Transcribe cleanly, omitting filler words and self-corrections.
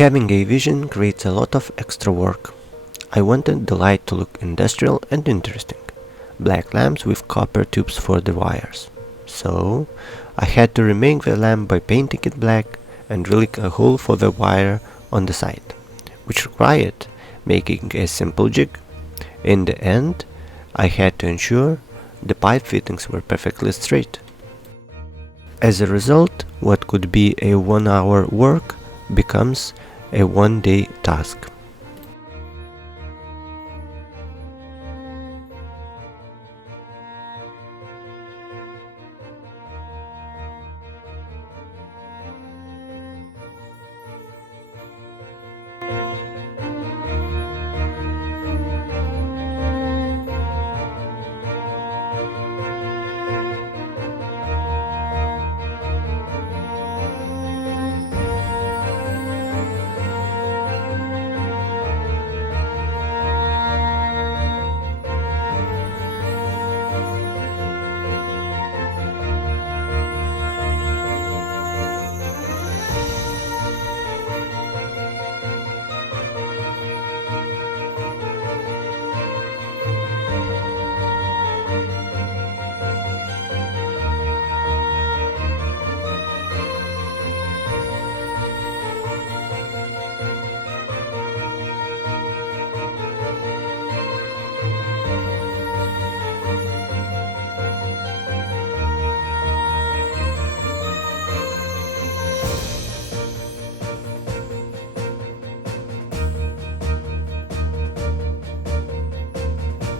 Having a vision creates a lot of extra work. I wanted the light to look industrial and interesting. Black lamps with copper tubes for the wires. So, I had to remake the lamp by painting it black and drilling a hole for the wire on the side, which required making a simple jig. In the end, I had to ensure the pipe fittings were perfectly straight. As a result, what could be a 1-hour work becomes a 1-day task.